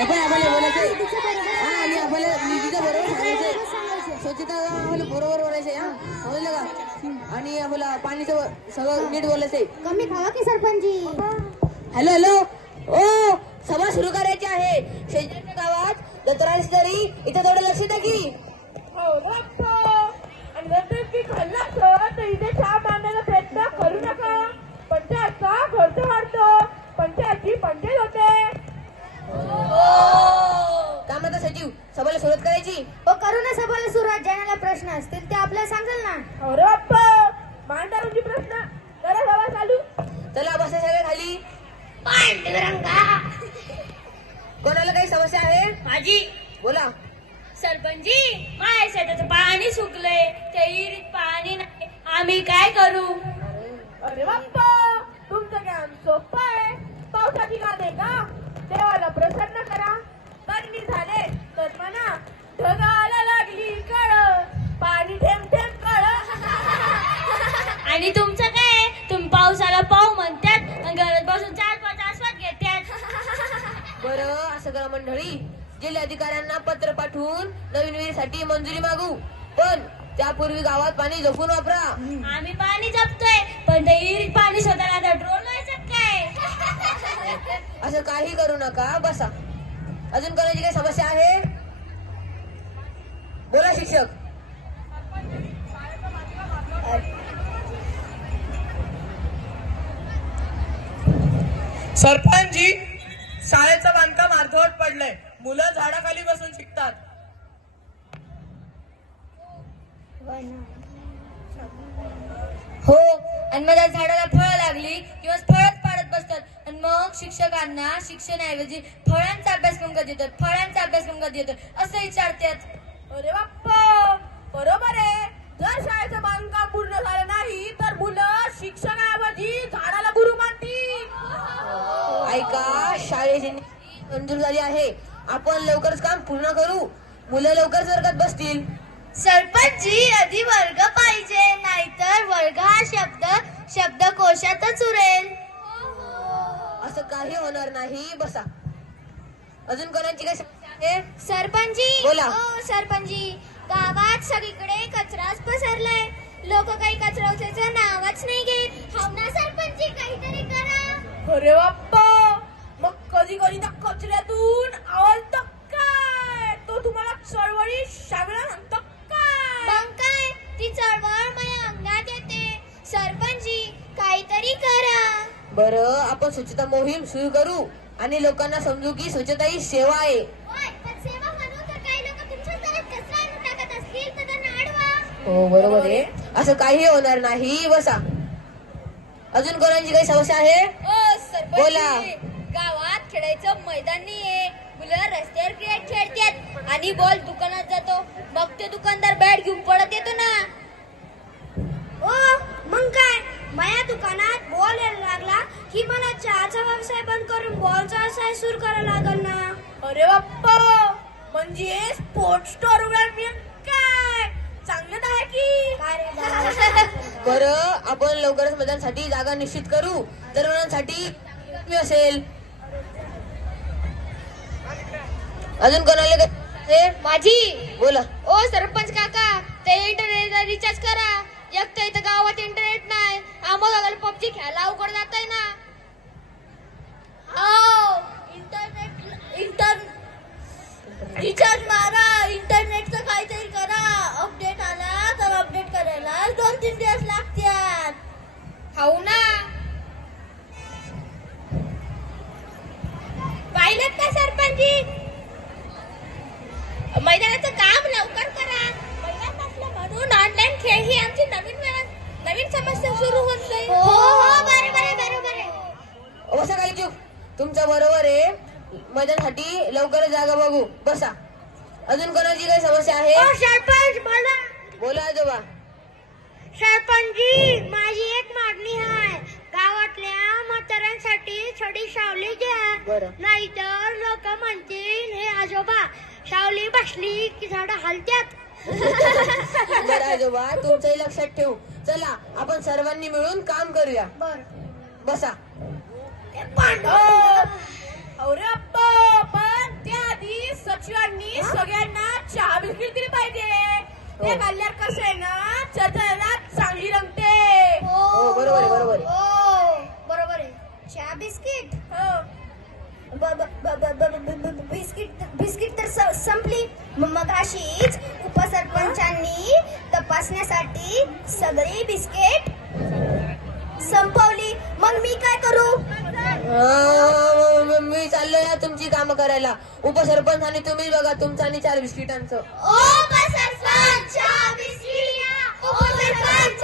आपण आपल्याला बोलायचंय हा, आणि आपल्याला निधीच्या बरोबर सांगायचंय, स्वच्छता आम्हाला बरोबर बोलायचंय हा, समजलं का? आणि आपल्याला पाणीचं सगळं नीट बोलायचंय. कमी खावा की सरपंचजी. हॅलो हॅलो, ओ सभा सुरू करायची आहे. शेजारच्या गावात जत्रा असली तरी इथे थोडं लक्ष द्या की. आणि जर तुम्ही खाल्ला असं तर इथे चहा मांडण्याचा प्रयत्न करू नका. पंचायतचा खर्च वाढतो, पंचायतची पंचायत होते. काय म्हणता सचिव, सभेला सुरुवात करायची? हो करू ना सभेला सुरुवात. ज्यांना प्रश्न असतील ते आपल्याला सांगाल ना. अरे बाप्पा, मांडा तुमची प्रश्न. करा सभा चालू. चला बसा सगळे खाली. कोणाला काही समस्या आहे? माझी बोला. सरपंचजी, माझ्या शेताचं पाणी सुकलंय, त्या विहिरीत पाणी नाही, आम्ही काय करू? अरे बाप्पा, तुमचं काम सोपं आहे. पावसाची गाद आहे का? देवाला प्रसन्न करा. मागणी झाले तर म्हणा ढगाला लागली कळ, पाणी थेंब थेंब कळ. आणि तुमचं काय? तुम्ही पावसाला पाव म्हणतात आणि घरात बसून 4-5 आस्वाद घेतात. बरं असं करा मंडळी, जिल्हाधिकाऱ्यांना पत्र पाठवून नवीन विहिरीसाठी मंजुरी मागू, पण त्यापूर्वी गावात पाणी जपून वापरा. आम्ही पाणी जपतोय, पण त्या विहिरीत पाणी शोधायला आता ड्रोन व्हायचं काय? असं काही करू नका, बसा. अजून कोणाची काही समस्या आहे? बोला शिक्षक. सरपंचजी, शाळेचं बांधकाम अर्धवट पडलंय. मुलं झाडाखाली बसून शिकतात. हो, आणि मग त्या झाडाला फळं लागली किंवा फळच पाडत बसतात, आणि मग शिक्षकांना शिक्षणाऐवजी फळांचा अभ्यासक्रम कधी येतात, फळांचा अभ्यासक्रम कधी येतात असं विचारतात. अरे बाप्पा, बरोबर आहे. जर शाळेचं बांधकाम पूर्ण झालं नाही तर मुलं शिक्षणाऐवजी झाडाला गुरु मानतील. ऐका, शाळेची नीती मंजूर झाली आहे, आपण लवकरच काम पूर्ण करू. मुलं लवकरच वर्गात बसतील. सरपंचजी, आधी वर्ग पाहिजे, नाहीतर वर्ग हा शब्दकोशातच उरेल. असं काही होणार नाही, बसा. अजून कोणाची काही समस्या आहे? सरपंचजी, बोला. सरपंचजी, गावात सगळीकडे कचराच पसरलाय. लोक काही कचरा उचलायचं नावच नाही घेत. हो ना सरपंचजी, काहीतरी करा. अरे बाप्पा, मग कधी कधी त्या कचऱ्यातून आवाज तर काय तो तुम्हाला चळवळी शागळा म्हणतो काय? मग काय, ती चळवळ माझ्या अंगात येते. सरपंचजी, काहीतरी करा. बरं, आपण स्वच्छता मोहीम सुरू करू आणि लोकांना समजू की स्वच्छता ही सेवा आहे. पण सेवा म्हणून तर काही लोक तुमच्याच घरात कचरा आणून टाकत असतील तर त्यांना अडवा. हो बरोबर आहे, असं काही होणार नाही, बसा. अजून कोणाची काही समस्या आहे? बोला. गावात खेळायचं मैदान नाहीये, मुलं रस्त्यावर क्रिकेट खेळतात आणि बॉल दुकानात जातो, मग ते दुकानदार बॅट घेऊन पळत येतो ना. मग काय, माझ्या दुकानात बॉल यायला लागला की मला चहाचा व्यवसाय बंद करून बॉलचा व्यवसाय सुरू करायला लागल ना. अरे बाप्पा, म्हणजे स्पोर्ट्स स्टोर उघडणे काय चांगलं आहे की काय बरं, आपण लवकरच मैदानासाठी जागा निश्चित करू. तरुणांसाठी असेल. अजून कोणाला काही? माझी. बोला. ओ सरपंच काका, ते इंटरनेटचा रिचार्ज करा. एक तर इथं गावात इंटरनेट नाही, आम्हाला पबजी खेळायला अवघड जातंय ना. हो, रिचार्ज मारा, इंटरनेटचं काहीतरी करा. अपडेट आला तर अपडेट करायला 2-3 दिवस लागतात. हो ना. पाहिलं का सरपंचजी, मैदानाचं काम लवकर करा. मैदान नसलं म्हणून ऑनलाईन खेळ ही आमची नवीन समस्या सुरू होत नाही. हो हो, बरोबर आहे. बसा काही चूक, तुमचं बरोबर आहे. मैदानासाठी लवकरच जागा बघू, बसा. अजून कोणाची काही समस्या आहे? सरपंच, मला बोला आजोबा. सरपंचजी, माझी एक मागणी आहे. गावातल्या म्हाताऱ्यांसाठी थोडी सावली द्या. बरं. नाहीतर लोक म्हणतील हे आजोबा सावली बसली की झाड हलत्यात. बरं आजोबा, तुमचंही लक्षात ठेवू. चला, आपण सर्वांनी मिळून काम करूया. बसा. अरे अप्पा, पण त्या ते खाल्ल्यावर कसं आहे ना चरचरणात चांगली रंगते. हो बरोबर आहे बरोबर आहे. हो बरोबर आहे. चहा बिस्किट हो बिस्किट तर संपली. मग अशीच उपसरपंचांनी तपासण्यासाठी सगळी बिस्किट संपवली. मग मी काय करू? मी चाललोय ना तुमची कामं करायला. उपसरपंच आणि तुम्ही बघा तुमचं आणि 4 बिस्किटांचं. उपसरपंच चहा बिस्किट, उपसरपंच